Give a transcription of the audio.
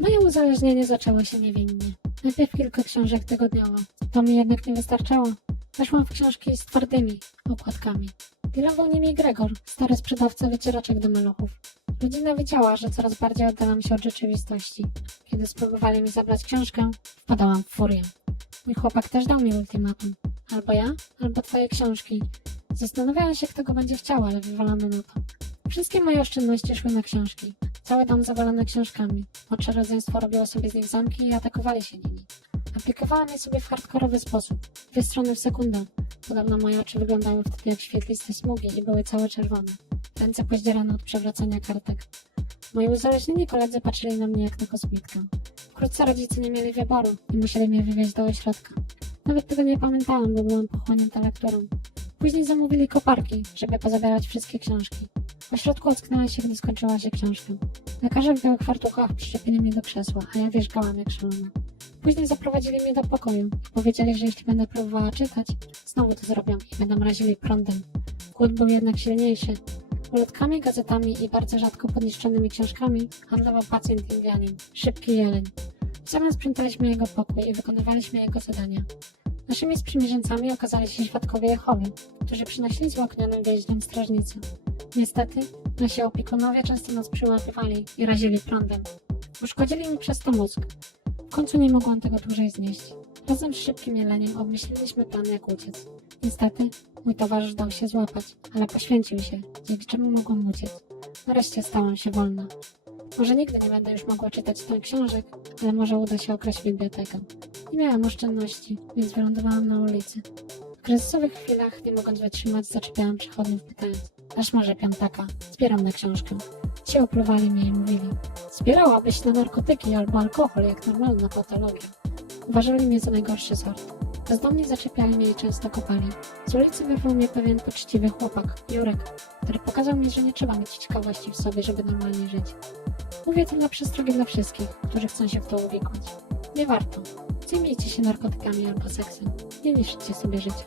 Moje uzależnienie zaczęło się niewinnie. Najpierw kilka książek tygodniowo. To mi jednak nie wystarczało. Weszłam w książki z twardymi okładkami. Dealował nimi Gregor, stary sprzedawca wycieraczek do maluchów. Rodzina wiedziała, że coraz bardziej oddalam się od rzeczywistości. Kiedy spróbowali mi zabrać książkę, wpadałam w furię. Mój chłopak też dał mi ultimatum. Albo ja, albo twoje książki. Zastanawiałam się, kto go będzie chciał, ale wywalamy na to. Wszystkie moje oszczędności szły na książki. Cały dom zawalony książkami. Młodsze rodzeństwo robiło sobie z nich zamki i atakowali się nimi. Aplikowałam je sobie w hardkorowy sposób. 2 strony w sekundę. Podobno moje oczy wyglądały wtedy jak świetliste smugi i były całe czerwone. Ręce poździerane od przewracania kartek. Moi uzależnieni koledzy patrzyli na mnie jak na kosmitkę. Wkrótce rodzice nie mieli wyboru i musieli mnie wywieźć do ośrodka. Nawet tego nie pamiętałam, bo byłam pochłonięta lekturą. Później zamówili koparki, żeby pozabierać wszystkie książki. W ośrodku ocknęła się, gdy skończyła się książkę. Lekarze w białych fartuchach przyczepili mnie do krzesła, a ja wierzgałam jak szalona. Później zaprowadzili mnie do pokoju i powiedzieli, że jeśli będę próbowała czytać, znowu to zrobią i będą razili prądem. Głód był jednak silniejszy. Ulotkami, gazetami i bardzo rzadko podniszczonymi książkami handlował pacjent Indianin, szybki jeleń. W zamian sprzątaliśmy jego pokój i wykonywaliśmy jego zadania. Naszymi sprzymierzeńcami okazali się świadkowie Jehowy, którzy przynosili złaknionym więźniom strażnicę. Niestety, nasi opiekunowie często nas przyłapywali i razili prądem. Uszkodzili mi przez to mózg. W końcu nie mogłam tego dłużej znieść. Razem z szybkim jeleniem obmyśliliśmy plan, jak uciec. Niestety, mój towarzysz dał się złapać, ale poświęcił się, dzięki czemu mogłam uciec. Nareszcie stałam się wolna. Może nigdy nie będę już mogła czytać tych książek, ale może uda się okraść bibliotekę. Nie miałam oszczędności, więc wylądowałam na ulicy. W kryzysowych chwilach, nie mogąc wytrzymać, zaczepiałam przechodniów, pytając: dasz może piątaka? Zbieram na książkę. Ci opluwali mnie i mówili: zbierałabyś na narkotyki albo alkohol, jak normalna patologia. Uważali mnie za najgorszy sort. Bezdomni zaczepiali mnie i często kopali. Z ulicy wyrwał mnie pewien poczciwy chłopak, Jurek, który pokazał mi, że nie trzeba mieć ciekawości w sobie, żeby normalnie żyć. Mówię to dla przestrogi dla wszystkich, którzy chcą się w to uwikłać. Nie warto. Zajmijcie się narkotykami albo seksem. Nie niszczcie sobie życia.